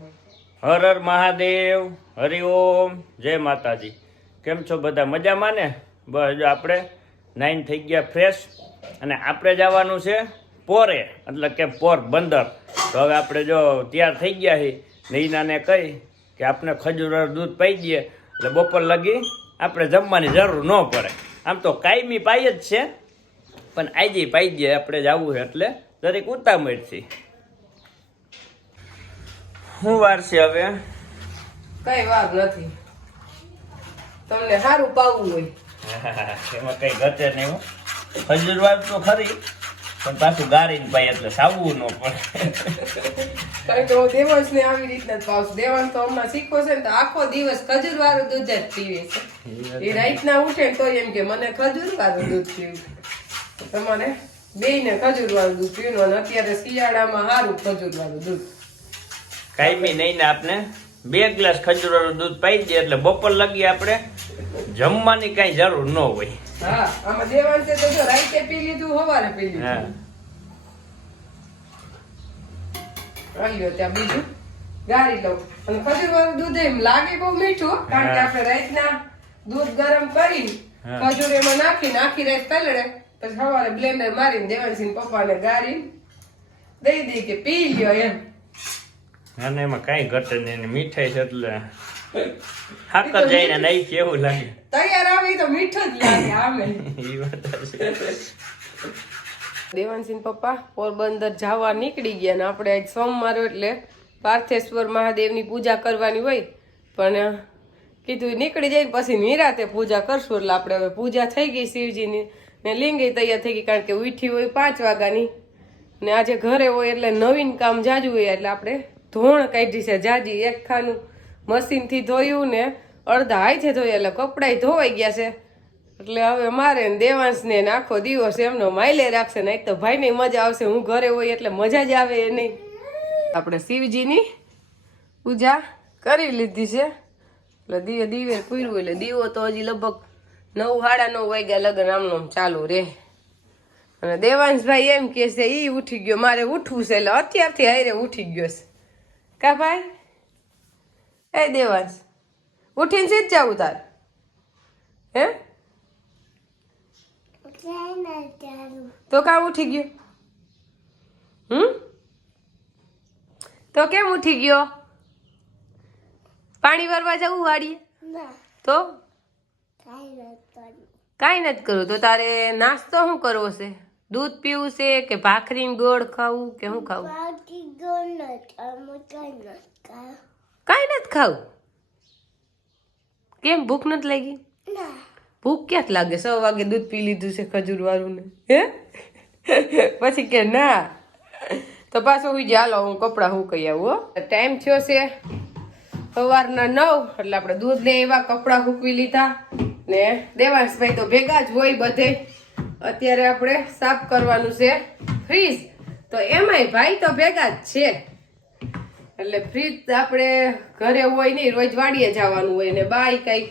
હર હર મહાદેવ, હરિઓમ, જય માતાજી। કેમ છો બધા? મજામાં ને? બસ જો આપણે 9 થઈ ગયા ફ્રેશ અને આપણે જવાનું છે પોરે, એટલે કે પોરબંદર। તો હવે આપણે જો તૈયાર થઈ ગયા છીએ, નૈનાને કહી કે આપણે ખજૂર દૂધ પાઈ દઈએ એટલે બપોર લગી આપણે જમવાની જરૂર ન પડે। આમ તો કાયમી પાઈ જ છે, પણ આજે પાઈ દઈએ, આપણે જવું છે એટલે દરેક ઉતામળ છે। શું વાર છે હવે? કઈ વાર નથી, તમને સારું પાવું હોય એમાં કઈ ઘટે નહીં। ખજૂર વાર તો ખરી, પણ પાછું ગારીને પાઈ એટલે સાવવું ન પડે। કારણ કે હું દેવાંશ ને આવી રીતના જ પાઉં છું। દેવાંશ તો હમણાં શીખો છે ને તો આખો દિવસ ખજૂર વાળું દૂધ જ પીવે છે। એ રાતના ઉઠે ને તો એમ કે મને ખજૂર વાળું દૂધ પીવું। તમારે બેયને ખજૂર વાળું દૂધ પીવું, અને અત્યારે શિયાળામાં સારું ખજૂર વાળું દૂધ। કાયમી નહીં ને આપણે 2 ગ્લાસ ખજૂર વાળું દૂધ પાઈ દઈએ એટલે બપોર લગી આપણે જમવાની કઈ જરૂર ન હોય। હા, આમાં દેવાંશે તો જો રાતે પી લીધું, સવારે પી લીધું। હા, આવ્યો ત્યાં બીજું ગાળી લઉં, અને ખજૂર વાળું દૂધ એમ લાગે બહુ મીઠું, કારણ કે આપણે રાતના દૂધ ગરમ કરી ખજૂર એમાં નાખી રાત પલળે, પછી સવારે બ્લેન્ડર મારીને દેવાંશી પપ્પાને ગાળી દઈ દઈ કે પી લ્યો એમ। અને એમાં કઈ ઘટે નહીં, મીઠાઈ છે એટલે હાકર જઈને નહીં કેવું લાગે, તૈયાર આવે તો મીઠું જ લાગે આમે। એ વાત છે। દેવાંશી પપ્પા પોરબંદર જવા નીકળી ગયા, ને આપણે આજ સોમવાર એટલે પાર્થેશ્વર મહાદેવની પૂજા કરવાની હોય, પણ કીધું નીકળી જાય પછી નિરાતે પૂજા કરશું। એટલે આપણે હવે પૂજા થઈ ગઈ શિવજીની, ને લિંગી તૈયાર થઈ ગઈ, કારણ કે ઉઠી હોય 5 વાગ્યાની, ને આજે ઘરે હોય એટલે નવીન કામ જાજુ હોય, એટલે આપણે ધોણ કાઢી છે જાજી। એક ખાનું મશીનથી ધોયું ને અડધા હાથે ધોયા, એટલે કપડાય ધોવાઈ ગયા છે। એટલે હવે મારે દેવાંશને આખો દિવસ એમનો માયલે રાખશે, નહીં તો ભાઈને મજા આવશે। હું ઘરે હોય એટલે મજા જ આવે એ નહીં। આપણે શિવજીની પૂજા કરી લીધી છે, એટલે દીવે પૂર્યું, એટલે દીવો તો હજી લગભગ 9 સાડા 9 વાગ્યા લગન આમનો ચાલુ રહે। અને દેવાંશભાઈ એમ કે છે ઈ ઉઠી ગયો, મારે ઉઠવું છે, એટલે અત્યારથી હારે ઉઠી ગયો છે। કા ભાઈ? એ દેવાંશ ઉઠીને સીધ જાવું તાર? હે તો કામ ઉઠી ગયો? તો કેમ ઉઠી ગયો? પાણી ભરવા જવું વાડીએ? તો કાંઈ નથી કરવું, તો તારે નાસ્તો શું કરવો છે? દૂધ પીવું છે કે ભાખરી ગોળ ખાવું કે શું ખાવું? કાંઈ નથી ખાવું? કેમ, ભૂખ નથી લાગી? ભૂખ ક્યાંથી લાગે? 6 વાગે દૂધ પી લીધું છે ખજૂર વાળું ને, હે? પછી કે ના, તો પાછું ઉઈ જા, હાલો હું કપડાં સુકાઈ આવું। ટાઈમ થયો છે સવારના 9, એટલે આપણે દૂધ લઈ આવ્યા, કપડાં સૂકવી લીધા, ને દેવાંશભાઈ તો ભેગા જ હોય બધે। અત્યારે આપણે સાફ કરવાનું છે ફ્રીજ, તો એમાંય ભાઈ તો ભેગા જ છે, એટલે ફ્રીજ આપણે ઘરે હોય નહીં, રોજ વાડીએ જવાનું હોય, ને બાઈ કઈ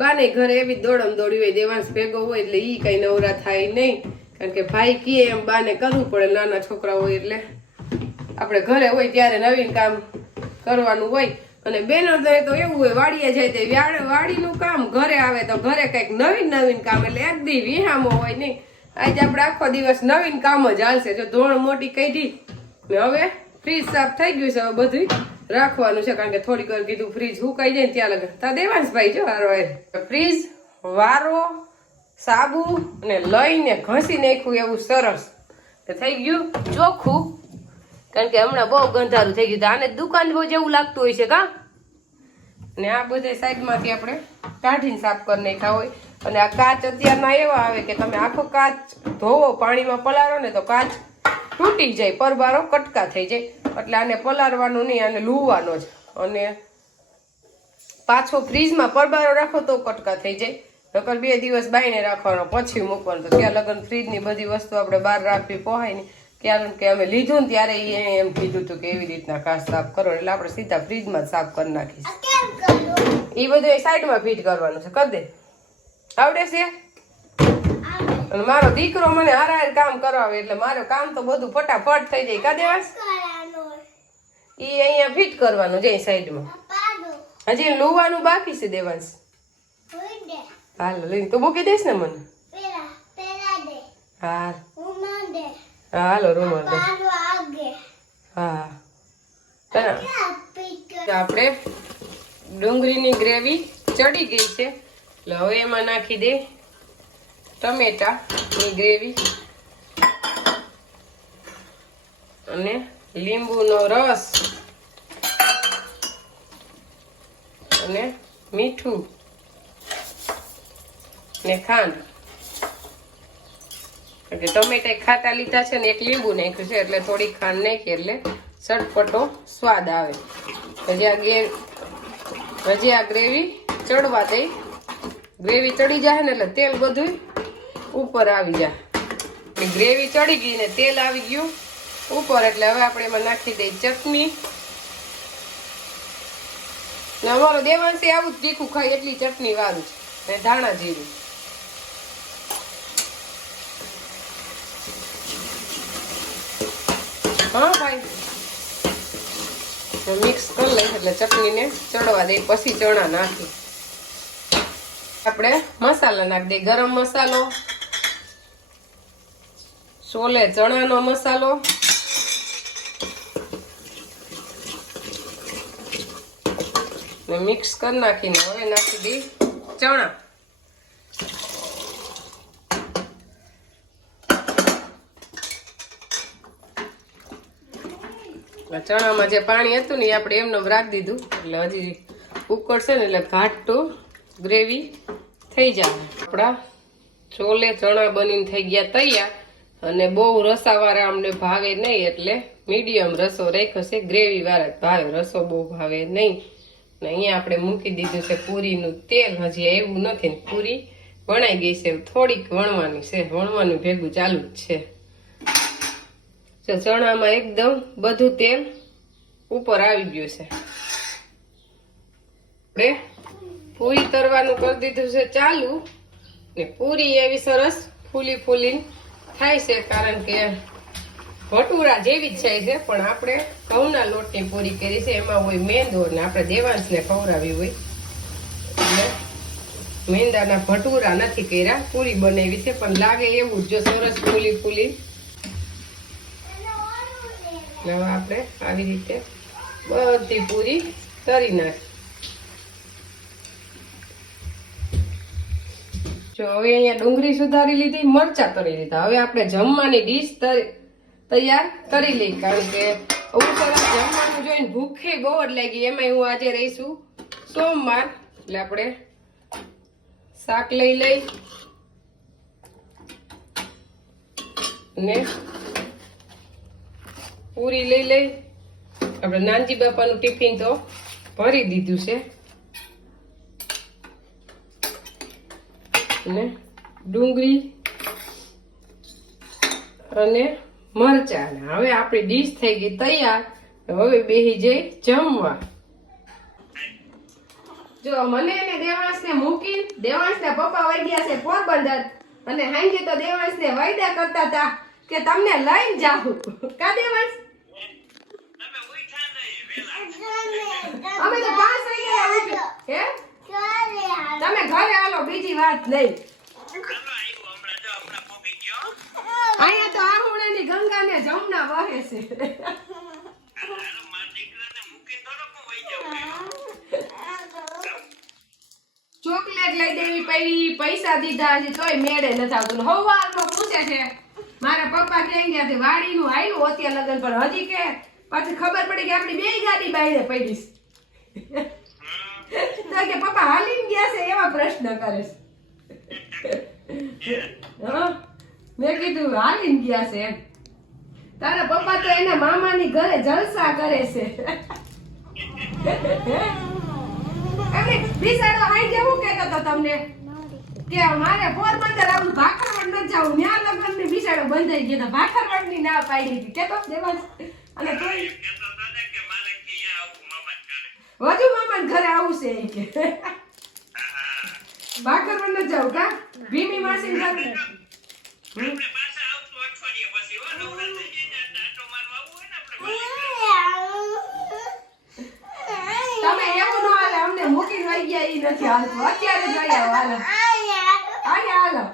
બાને ઘરે એવી દોડમ દોડી હોય, દેવાંશ ભેગો હોય એટલે ઈ કઈ નવરા થાય નહીં, કારણ કે ભાઈ કીએ એમ બાને કરવું પડે, નાના છોકરા હોય એટલે આપણે ઘરે હોય ત્યારે નવીન કામ કરવાનું હોય। અને બેનો તો એવું હોય, વાડીએ જાય તે વાડીનું કામ, ઘરે આવે તો ઘરે કંઈક નવીન કામ, એટલે એક દી વિહામો હોય નહીં। આજે આપણે આખો દિવસ નવીન કામ જ હાલશે। જો ધોણ મોટી કાઢી ને હવે ફ્રીજ સાફ થઈ ગયું છે, હવે બધું રાખવાનું છે, કારણ કે થોડીક વાર કીધું ફ્રીજ સુકાઈ જાય ને ત્યાં લગન તા દેવાંશભાઈ જો હારો ફ્રીજ વારો સાબુ ને લઈને ઘસી નાખ્યું, એવું સરસ થઈ ગયું ચોખ્ખું, કારણ કે હમણાં બહુ ગંધારું થઈ ગયું, આને દુકાન જેવું લાગતું હોય છે કા। ને આ બધા સાઈડમાંથી આપણે કાઢીને સાફ કરી નાખ્યા હોય। અને આ કાચ અત્યારના એવા આવે કે તમે આખો કાચ ધોવો, પાણીમાં પલાળો ને તો કાચ તૂટી જાય, પરબારો કટકા થઈ જાય, એટલે આને પલાળવાનું નહીં, આને લૂવાનો જ, અને પાછો ફ્રીજમાં પરબારો રાખો તો કટકા થઈ જાય, નકર 2 દિવસ બાઈને રાખવાનો પછી મૂકવાનું, તો ત્યાં લગન ફ્રીજની બધી વસ્તુ આપણે બહાર રાખવી પોહાય નહીં। કારણ કે અમે લીધું ને ત્યારે એમ કીધું હતું કે એવી રીતના કાચ સાફ કરો, એટલે આપણે સીધા ફ્રીજમાં જ સાફ કરી નાખીશું। એ બધું એ સાઈડમાં ફિટ કરવાનું છે, કરી દે, આવડે છે? અને મારો દીકરો મને હારા કામ કરાવે, એટલે મારું કામ તો બધું ફટાફટ થઈ જાય। કા દેવાંશ? ઈ અહીંયા ફિટ કરવાનું છે સાઈડમાં. હજી લોવાનું બાકી છે દેવાંશ. હાલો લઈને તું મૂકી દઈશ ને મને? હા હાલો રૂમાલ દે. હા આપણે ડુંગળીની ગ્રેવી ચડી ગઈ છે એટલે હવે એમાં નાખી દે ટમેટાની ગ્રેવી અને લીંબુનો રસ અને મીઠું ને ખાંડ. કારણ કે ટમેટા ખાટા લીધા છે ને એક લીંબુ નાખ્યું છે એટલે થોડી ખાંડ નાખી એટલે ચટપટો સ્વાદ આવે. હજી આ ગ્રેવી ચડવા દઈ. ગ્રેવી ચડી જાય ને એટલે તેલ બધું ઉપર આવી જાય. ગ્રેવી ચડી ગઈ ને તેલ આવી ગયું ઉપર એટલે હવે આપણે એમાં નાખી દઈએ ચટણી. ને અમારો દેવાંશે આવું જ તીખું ખાય એટલી ચટણી વાળું છે ને ધાણા જીરું. હા ભાઈ મિક્સ કરી લઈએ એટલે ચટણીને ચડવા દે પછી ચણા નાખી. આપણે મસાલા નાખી દઈએ ગરમ મસાલો, છોલે ચણાનો મસાલો, ને મિક્સ કરી નાખીને હવે નાખી દઈ ચણા. ચણામાં જે પાણી હતું ને એ આપણે એમને રાખી દીધું એટલે હજી ઉકળશે ને એટલે ઘાટું ગ્રેવી થઈ જાય. આપણા છોલે ચણા બનીને થઈ ગયા તૈયાર. અને બહુ રસાવાળા અમને ભાવે નહીં એટલે મીડિયમ રસો રાખ્યો છે. ગ્રેવી વાળા ભાવે, રસો બહુ ભાવે નહીં. ને અહીંયા આપણે મૂકી દીધું છે પૂરીનું તેલ. હજી આવ્યું નથી ને પૂરી વણાઈ ગઈ છે, થોડીક વણવાની છે, વણવાનું ભેગું ચાલુ જ છે. ચણામાં એકદમ બધું તેલ ઉપર આવી ગયું છે. આપણે પૂરી તરવાનું કરી દીધું છે ચાલુ. ને પૂરી એવી સરસ ફૂલી ફૂલીને થાય છે કારણ કે ભટુરા જેવી જ થાય છે પણ આપણે ઘઉંના લોટની પૂરી કરી છે. એમાં હોય મેંદો ને આપણે દેવાંશને ખવડાવી હોય એટલે મેંદાના ભટુરા નથી કર્યા, પૂરી બનાવી છે પણ લાગે એવું જ જો સરસ ફૂલી ફૂલી. હવે આપણે આવી રીતે બધી પૂરી તરી નાખી. જો હવે અહીંયા ડુંગળી સુધારી લીધી, મરચા તરી લીધા. હવે આપણે જમવાની ડીશ તૈયાર કરી લઈ કારણ કે હું સરસ જમવાનું જોઈને ભૂખે બહુ જ લાગી. એમાં હું આજે રહીશું સોમવાર એટલે આપણે શાક લઈ લઈ ને પૂરી લઈ લઈ. આપણે નાનજી બાપાનું ટિફિન તો ભરી દીધું છે ને ડુંગળી અને મરચા. હવે આપણી ડીશ થઈ ગઈ તૈયાર. હવે બેહી જઈ જમવા. જો મને અને દેવાંશને મૂકી દેવાંશના પપ્પા વઈ ગયા છે પોરબંદર અને હાંજે તો દેવાંશને વાયદા કરતા હતા કે તમને લઈને જાઉં. કા દેવાંશ? અમે તો 5 વાગે હે તમે ઘરે હાલો, બીજી વાત નહીં. અહીંયા તો આહુણાની ગંગા ને જમના વહે છે. ચોકલેટ લઈ દેવી પડી, પૈસા દીધા હજી તોય મેળે નથી આવતું. હવારમાં પૂછે છે મારા પપ્પા ક્યાં ગયા છે, વાડીનું આવ્યું અત્યારે લગન પર હજી કે પછી ખબર પડી કે આપણી 2 ગાડી બાયરે પડી તો કે પપ્પા હાલીને ગયા છે એવા પ્રશ્ન કરે છે. મેં કીધું હાલીને ગયા છે એમ. તારા પપ્પા તો એના મામાની ઘરે જલસા કરે છે. એમને બિસાડો હાઈ જેવું કહેતો તો તમને કે મારે પોરબંદર આવું ભાખરવડ ન જાવું, ન્યા લગન ની બિસાડો બંધાઈ ગયો તો ભાખરવડ ની ના પાડી હતી કેતો દેવાંશ. અને તોય વધુ મામા ઘરે આવું છે એ કે ભાખરવડ ન જાવ કા ભીમી માસી ઘરે. લઈ ગયા ઈ નથી હાલતું અત્યારે જઈ આવો હાલો હાલો